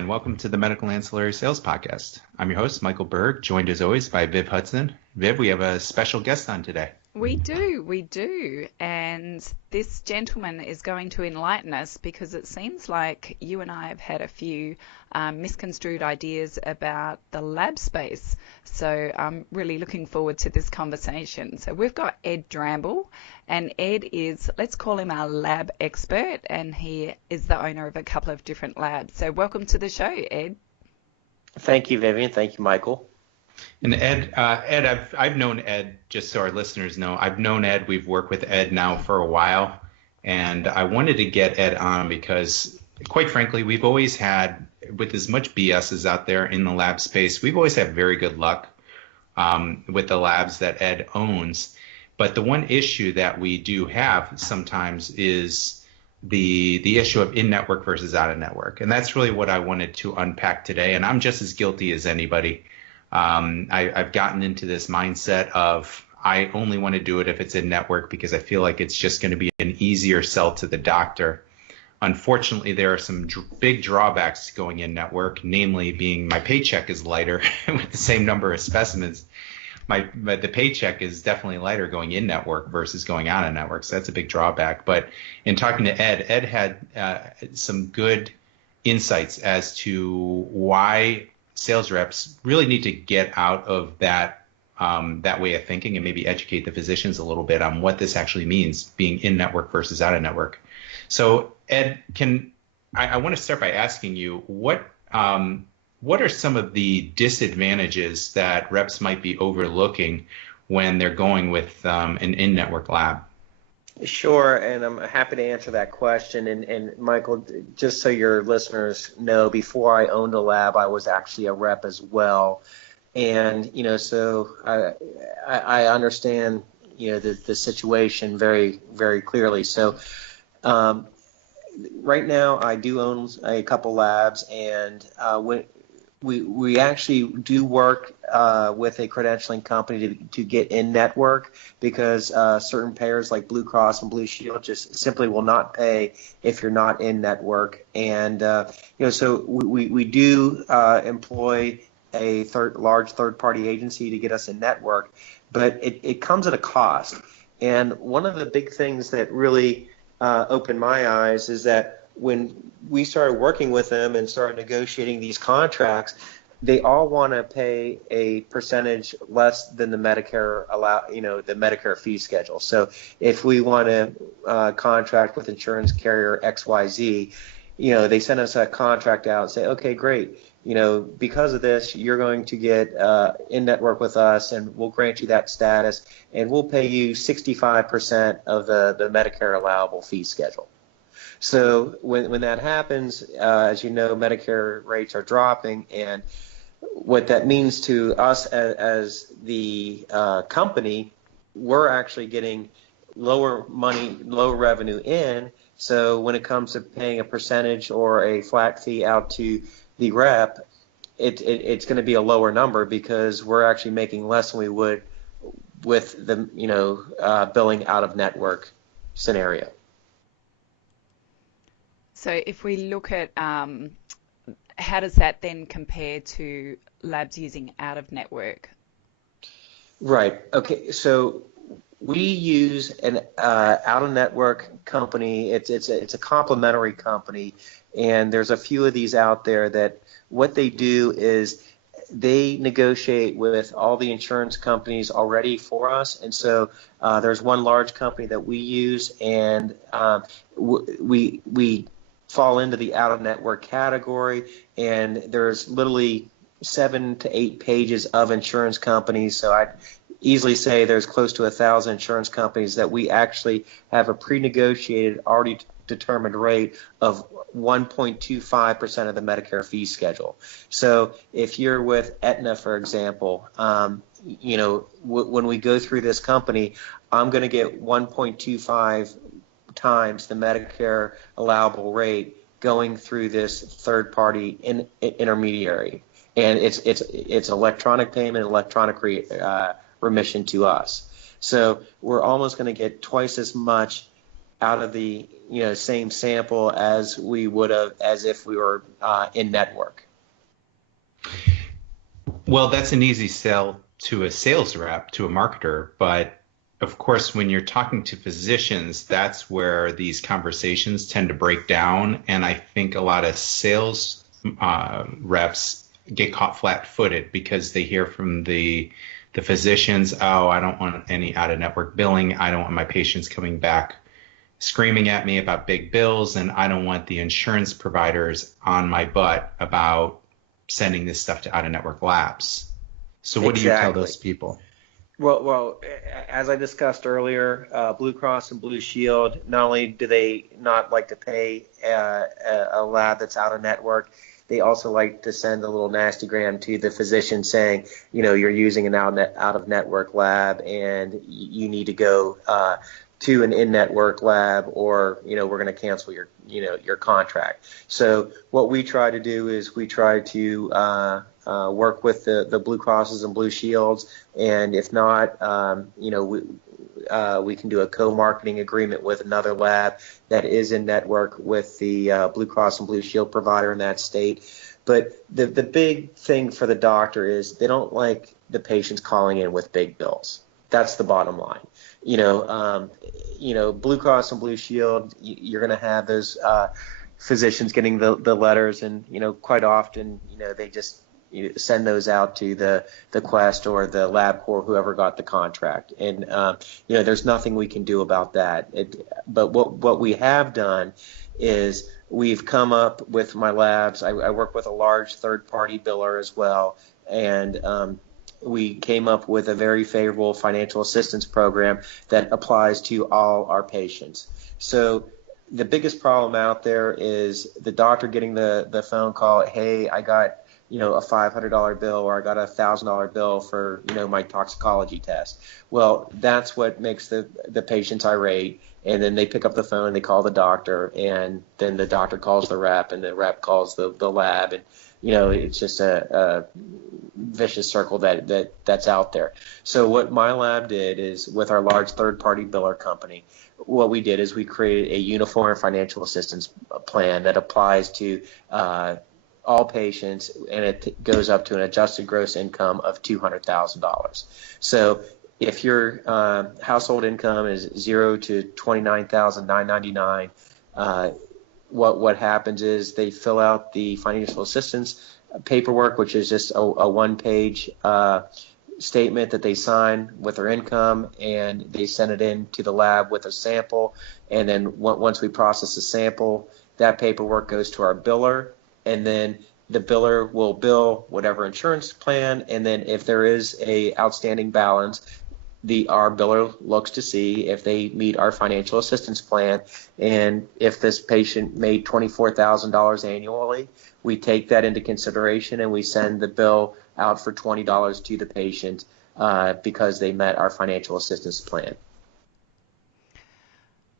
and welcome to the Medical Ancillary Sales Podcast. I'm your host, Michael Berg, joined as always by Viv Hudson. Viv, we have a special guest on today. We do. And this gentleman is going to enlighten us because it seems like you and I have had a few misconstrued ideas about the lab space. So I'm really looking forward to this conversation. So we've got Ed Drambel, and Ed is, let's call him our lab expert, and he is the owner of a couple of different labs. So welcome to the show, Ed. Thank you, Vivian. Thank you, Michael. And Ed, I've known Ed, just so our listeners know, I've known Ed, we've worked with Ed now for a while, and I wanted to get Ed on because, quite frankly, we've always had, with as much BS as out there in the lab space, we've always had very good luck with the labs that Ed owns. But the one issue that we do have sometimes is the issue of in-network versus out-of-network. And that's really what I wanted to unpack today, and I'm just as guilty as anybody. I've gotten into this mindset of I only want to do it if it's in network because I feel like it's just going to be an easier sell to the doctor. Unfortunately, there are some big drawbacks to going in network, namely being my paycheck is lighter with the same number of specimens. The paycheck is definitely lighter going in network versus going out of network. So that's a big drawback. But in talking to Ed had some good insights as to why sales reps really need to get out of that way of thinking and maybe educate the physicians a little bit on what this actually means, being in network versus out of network. So Ed, I want to start by asking you what are some of the disadvantages that reps might be overlooking when they're going with an in-network lab? Sure, and I'm happy to answer that question. And Michael, just so your listeners know, before I owned a lab, I was actually a rep as well. And, so I understand, the situation very, very clearly. So right now I do own a couple labs, and we actually do work with a credentialing company to get in network because certain payers like Blue Cross and Blue Shield just simply will not pay if you're not in network. And so we do employ a large third-party agency to get us in network, but it comes at a cost. And one of the big things that really opened my eyes is that when we started working with them and started negotiating these contracts, they all want to pay a percentage less than the Medicare the Medicare fee schedule. So if we want to contract with insurance carrier XYZ, they send us a contract out and say, okay, great. Because of this, you're going to get in network with us, and we'll grant you that status, and we'll pay you 65% of the Medicare allowable fee schedule. So when that happens, as you know, Medicare rates are dropping, and what that means to us as the company, we're actually getting lower revenue in. So when it comes to paying a percentage or a flat fee out to the rep, it's going to be a lower number because we're actually making less than we would with the billing out of network scenario. So if we look at how does that then compare to labs using out of network? Right. Okay. So we use an out of network company. It's a complementary company, and there's a few of these out there that what they do is they negotiate with all the insurance companies already for us. And so there's one large company that we use, and we fall into the out-of-network category, and there's literally 7 to 8 pages of insurance companies. So I'd easily say there's close to 1,000 insurance companies that we actually have a pre-negotiated, already determined rate of 1.25% of the Medicare fee schedule. So if you're with Aetna, for example, when we go through this company, I'm going to get 1.25 times the Medicare allowable rate going through this third-party intermediary, and it's electronic payment, electronic remission to us. So we're almost going to get twice as much out of the same sample as we would have as if we were in network. Well, that's an easy sell to a sales rep, to a marketer, but of course, when you're talking to physicians, that's where these conversations tend to break down. And I think a lot of sales reps get caught flat-footed because they hear from the physicians, oh, I don't want any out-of-network billing. I don't want my patients coming back screaming at me about big bills, and I don't want the insurance providers on my butt about sending this stuff to out-of-network labs. So what do you tell those people? Well, as I discussed earlier, Blue Cross and Blue Shield, not only do they not like to pay a lab that's out of network, they also like to send a little nastygram to the physician saying, you're using an out of network lab and you need to go to an in-network lab, or we're going to cancel your contract. So what we try to do is we try to work with the Blue Crosses and Blue Shields, and if not, we can do a co-marketing agreement with another lab that is in network with the Blue Cross and Blue Shield provider in that state. But the big thing for the doctor is they don't like the patients calling in with big bills. That's the bottom line. Blue Cross and Blue Shield, you're going to have those physicians getting the letters, and quite often they just send those out to the Quest or the LabCorp, whoever got the contract, and there's nothing we can do about that. But what we have done is we've come up with my labs. I work with a large third-party biller as well, and we came up with a very favorable financial assistance program that applies to all our patients. So the biggest problem out there is the doctor getting the phone call, hey, I got a $500 bill, or I got a $1,000 bill for my toxicology test. Well, that's what makes the patients irate, and then they pick up the phone and they call the doctor, and then the doctor calls the rep, and the rep calls the lab, and it's just a vicious circle that's out there. So what my lab did is, with our large third-party biller company, what we did is we created a uniform financial assistance plan that applies to all patients, and it goes up to an adjusted gross income of $200,000. So if your household income is $0 to $29,999, what happens is they fill out the financial assistance paperwork, which is just a one-page statement that they sign with their income, and they send it in to the lab with a sample. And then once we process the sample, that paperwork goes to our biller, and then the biller will bill whatever insurance plan. And then if there is a outstanding balance, our biller looks to see if they meet our financial assistance plan. And if this patient made $24,000 annually, we take that into consideration, and we send the bill out for $20 to the patient because they met our financial assistance plan.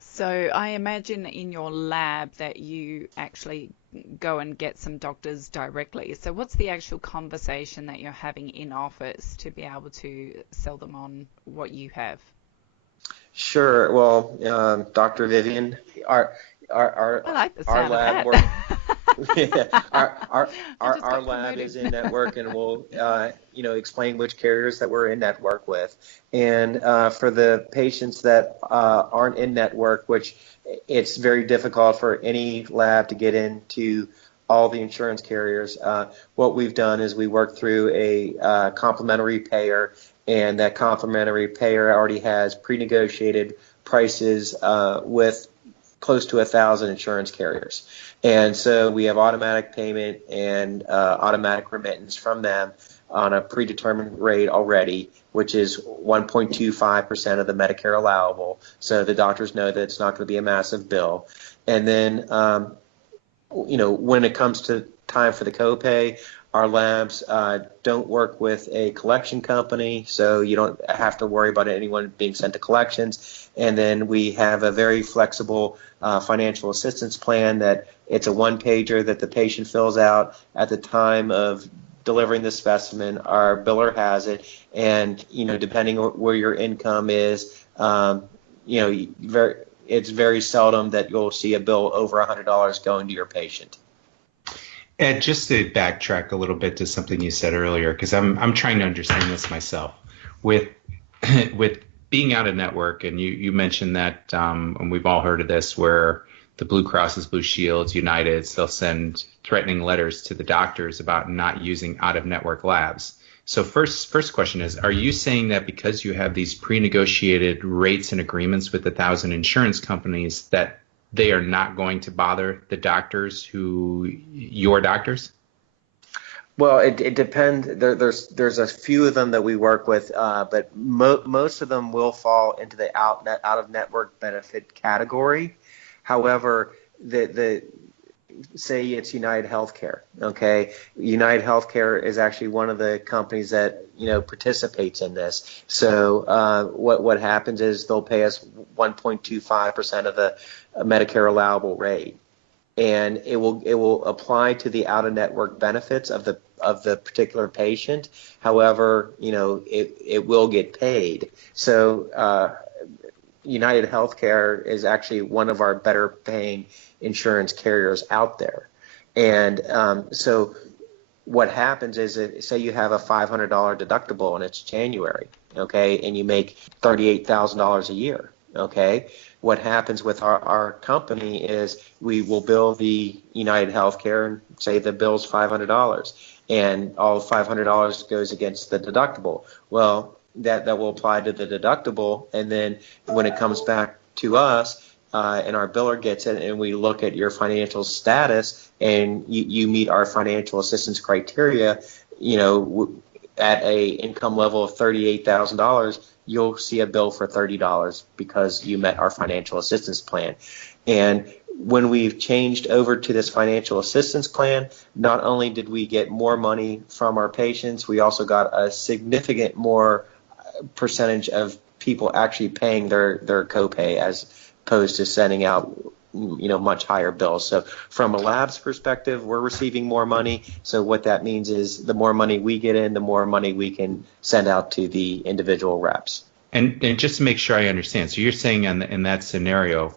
So I imagine in your lab that you actually go and get some doctors directly. So what's the actual conversation that you're having in office to be able to sell them on what you have? Sure. Well, Dr. Vivian, I like the sound lab of that. Our lab is in network, and we'll explain which carriers that we're in network with. And for the patients that aren't in network, which it's very difficult for any lab to get into all the insurance carriers, what we've done is we work through a complementary payer, and that complementary payer already has pre-negotiated prices with close to 1,000 insurance carriers. And so we have automatic payment and automatic remittance from them on a predetermined rate already, which is 1.25% of the Medicare allowable. So the doctors know that it's not going to be a massive bill. And then, when it comes to time for the copay, our labs don't work with a collection company, so you don't have to worry about anyone being sent to collections. And then we have a very flexible financial assistance plan that it's a one-pager that the patient fills out at the time of delivering the specimen. Our biller has it, and depending on where your income is, it's very seldom that you'll see a bill over $100 going to your patient. Ed, just to backtrack a little bit to something you said earlier, because I'm trying to understand this myself. With being out of network, and you mentioned that, and we've all heard of this, where the Blue Crosses, Blue Shields, Uniteds, they'll send threatening letters to the doctors about not using out-of-network labs. So first question is, are you saying that because you have these pre-negotiated rates and agreements with 1,000 insurance companies that they are not going to bother the doctors your doctors? Well, it depends. There's a few of them that we work with, but most of them will fall into the out of network benefit category. However, say it's United Healthcare. Okay, United Healthcare is actually one of the companies that participates in this. So what happens is they'll pay us 1.25% of the Medicare allowable rate, and it will apply to the out of network benefits of the particular patient. However, it will get paid. So United Healthcare is actually one of our better paying insurance carriers out there. And so what happens is, say you have a $500 deductible and it's January, okay, and you make $38,000 a year, okay. What happens with our company is we will bill the United Healthcare and say the bill's $500, and all $500 goes against the deductible. Well, that will apply to the deductible, and then when it comes back to us, and our biller gets it, and we look at your financial status, and you meet our financial assistance criteria, at a income level of $38,000, you'll see a bill for $30 because you met our financial assistance plan. And when we've changed over to this financial assistance plan, not only did we get more money from our patients, we also got a significant more percentage of people actually paying their copay as opposed to sending out much higher bills. So from a lab's perspective, we're receiving more money. So what that means is the more money we get in, the more money we can send out to the individual reps. And just to make sure I understand, so you're saying in that scenario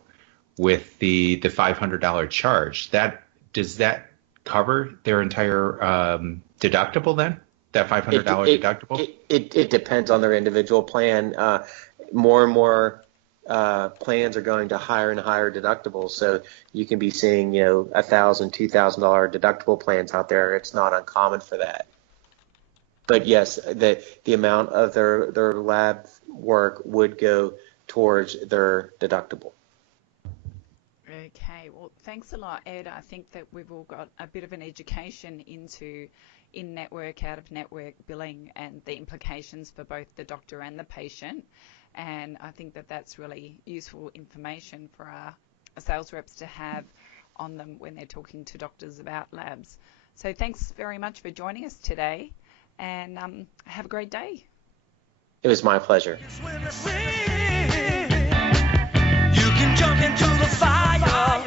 with the $500 charge, does that cover their entire deductible then? That $500 deductible? It depends on their individual plan. More and more plans are going to higher and higher deductibles. So you can be seeing, $1,000, $2,000 deductible plans out there. It's not uncommon for that. But yes, the amount of their lab work would go towards their deductible. Okay, well, thanks a lot, Ed. I think that we've all got a bit of an education into in-network, out-of-network billing and the implications for both the doctor and the patient. And I think that that's really useful information for our sales reps to have on them when they're talking to doctors about labs. So thanks very much for joining us today, and have a great day. It was my pleasure. You can jump into the fire.